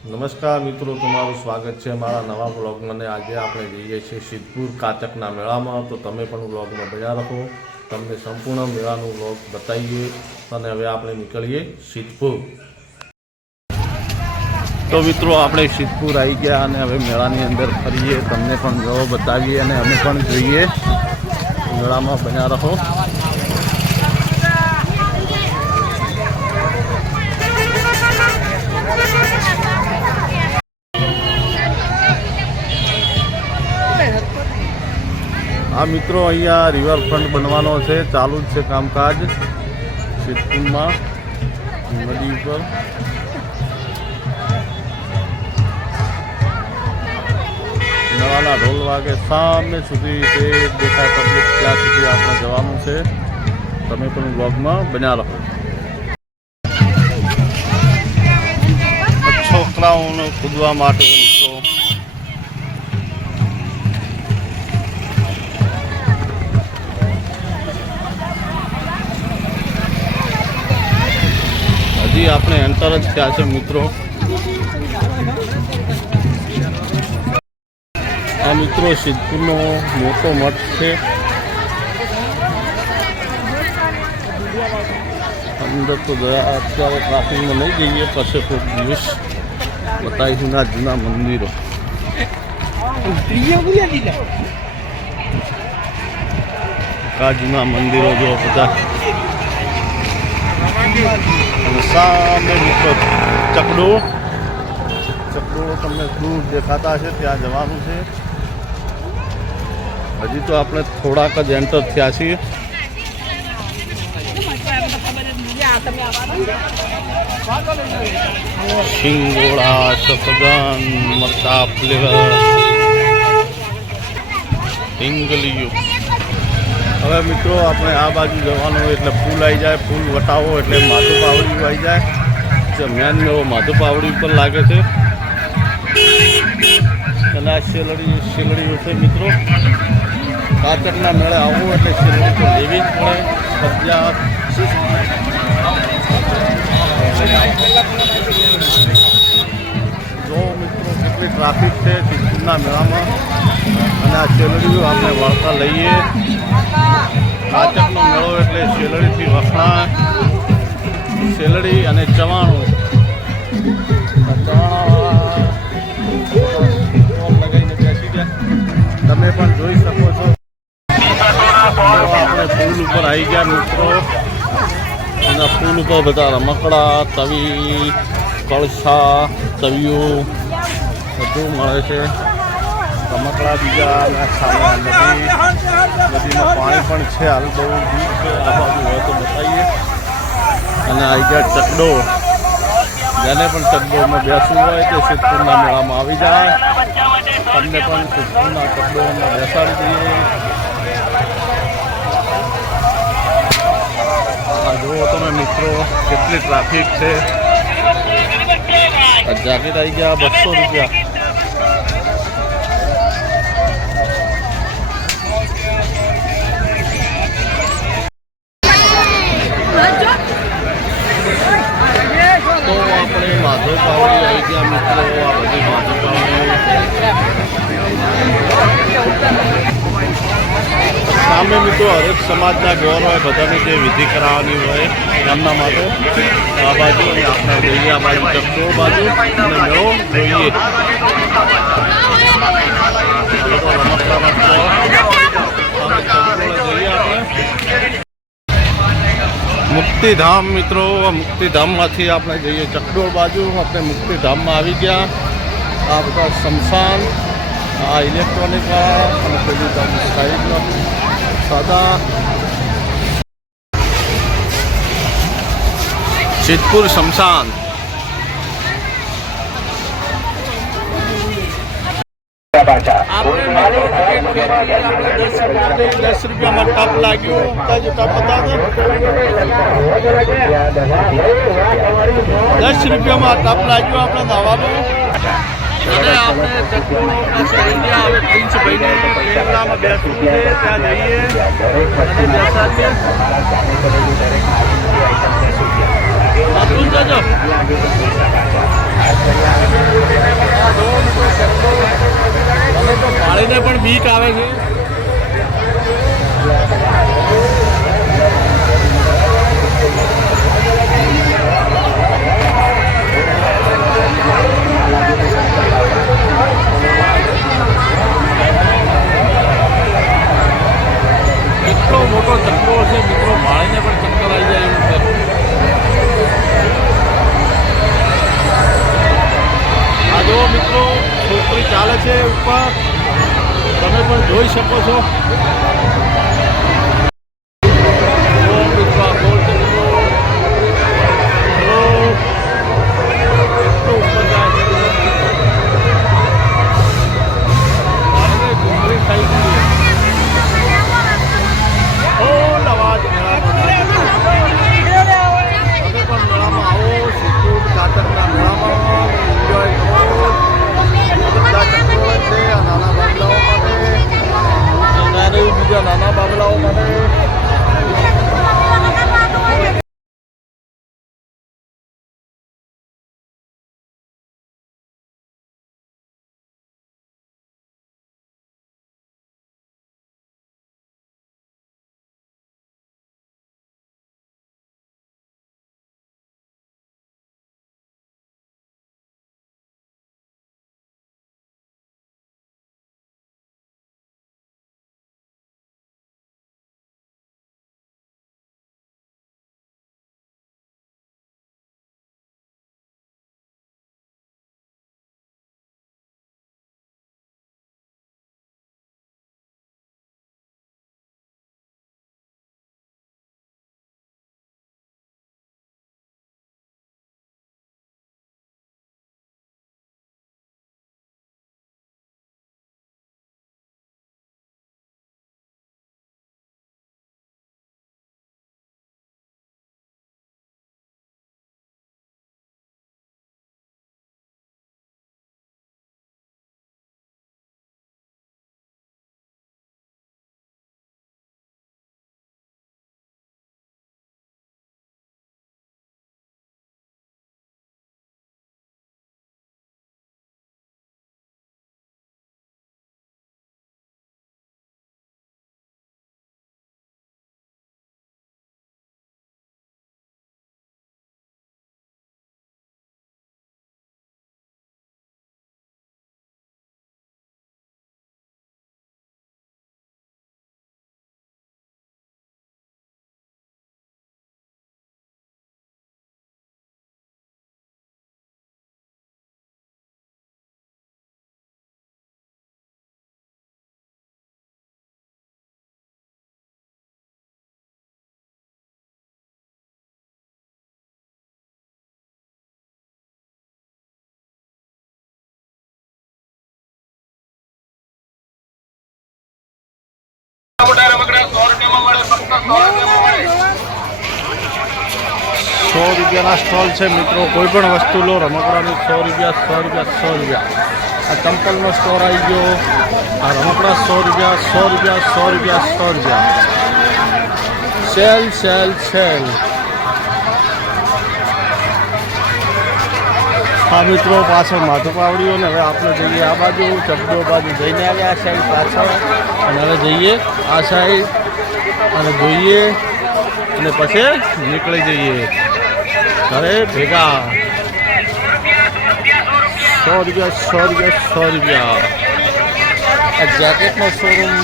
નમસ્કાર મિત્રો, તમારું સ્વાગત છે મારા નવા બ્લોગમાં. આજે આપણે જઈએ છીએ સિદ્ધપુર કાચકના મેળામાં. તો તમે પણ બ્લોગમાં બન્યા રહો. તમને સંપૂર્ણ મેળાનું બ્લોગ બતાવીએ અને હવે આપણે નીકળીએ સિદ્ધપુર. તો મિત્રો, આપણે સિદ્ધપુર આવી ગયા અને હવે મેળાની અંદર ફરીએ. તમને પણ જો બતાવીએ અને અમે પણ જોઈએ. મેળામાં બન્યા રહો. આ મિત્રો, અહીંયા રિવરફ્રન્ટ બનવાનો છે. ચાલુ જ છે કામકાજ. સિદ્ધપુરમાં, નદી ઉપર. નવાના ઢોલ વાગે સામે સુધી તે દેખાય પબ્લિક ત્યાં સુધી આપણે જવાનું છે. તમે પણ બ્લોગમાં બન્યા રહો. છોકરાઓને કૂદવા માટે હજી આપણે એન્ટર જ થયા છે મિત્રો. આ મિત્રો સિદ્ધપુરનો મોટો મઠ છે. અંદર તો ગયા અત્યારે ટ્રાફિકમાં નહીં જઈએ પછી કોઈક દિવસ બતાવી જૂના જૂના મંદિરો. જૂના મંદિરો જો બધા. અને સામે મિત્રો. ચકડો. ચકડો તમને દૂર દેખાતા હશે, ત્યાં જવાનું છે. હજી તો આપણે થોડાક જ એન્ટર થયા છીએ. શિંગોળા સફગન મરચા, ફ્લેવર. ઢીંગલીયું હવે મિત્રો, આપણે આ બાજુ જવાનું એટલે ફૂલ આવી જાય, ફૂલ વટાવો એટલે માધુ પાવડી આવી જાય. જે મેન મેળો માધુ પાવડી ઉપર લાગે છે. અને આ શેલડી, શેલડીઓ છે મિત્રો. કાચકના મેળે આવવું એટલે શેલડી તો લેવી જ પડે. જો મિત્રો, કેટલી ટ્રાફિક છે સિદ્ધપુરના મેળામાં. અને આ શેલડીઓ આપણે વળતા લઈએ. કાચકનો મેળો એટલે શેલડીથી વખણા શેલડી અને ચવાણું. તમે પણ જોઈ શકો છો. આપણે ફૂલ ઉપર આવી ગયા મિત્રો. અને ફૂલ ઉપર બધા રમકડા, તવી, કળશા, તવીઓ બધું મળે છે. રમકડા બીજા સામે નદી, નદીમાં પાણી પણ છે. હાલ બહુ આ બાજુ હોય તો બતાવીએ. અને આવી ગયા ચકડો. જેને પણ ચકડોમાં બેસવું હોય તો સિદ્ધપુરના મેળામાં આવી જાય. તમને પણ સિદ્ધપુરના ચકડોમાં બેસાડી દઈએ. આ જુઓ તમે મિત્રો, કેટલી ટ્રાફિક છે. આ જાકેટ આવી ગયા બસો રૂપિયા. સામે મિત્રો હરેક સમાજના ગોર હોય બધાની જે વિધિ કરાવવાની હોય એમના માટે, આ બાજુ અને આપણે જઈએ આ બાજુ ચકડોળ બાજુ અને મેળો જોઈએ. મુક્તિધામ મિત્રો મુક્તિધામમાંથી આપણે જઈએ ચકડોળ બાજુ, આપણે મુક્તિધામમાં આવી ગયા. આ બધા શમશાન, આ ઇલેક્ટ્રોનિક અને પેલી બાજુ સાઈડમાં સાદા સિદ્ધપુર શમશાન દસ રૂપિયામાં ટપ લાગ્યું ટપ બતાવો દસ રૂપિયામાં ટપ લાગ્યું આપણે દવાનું અને આપણે હવે પ્રિન્સભાઈને કેવડામાં બેસવું છે ત્યાં જઈએ. અને બેસાડીએ તું જજો પાણીને પણ બીક આવે છે. છે તમે પણ જોઈ શકો છો. સો રૂપિયાના સ્ટોલ છે મિત્રો. કોઈ પણ વસ્તુ લો, રમકડાની સો રૂપિયા સો રૂપિયા સો રૂપિયા. આ ચંપલનો સ્ટોર આવી ગયો. આ રમકડા સો રૂપિયા સો રૂપિયા સો રૂપિયા સો રૂપિયા. Sale sale sale. હા મિત્રો, પાછળ માથું પાવડ્યું ને હવે આપણે જઈએ આ બાજુ. ચડ્ડો બાજુ જઈને આવ્યા આ સાઈડ પાછળ. અને હવે જઈએ આ સાઈડ અને જોઈએ અને પછી નીકળી જઈએ. ઘરે ભેગા. સો રૂપિયા સો રૂપિયા સો રૂપિયા. આ જેકેટનો શોરૂમ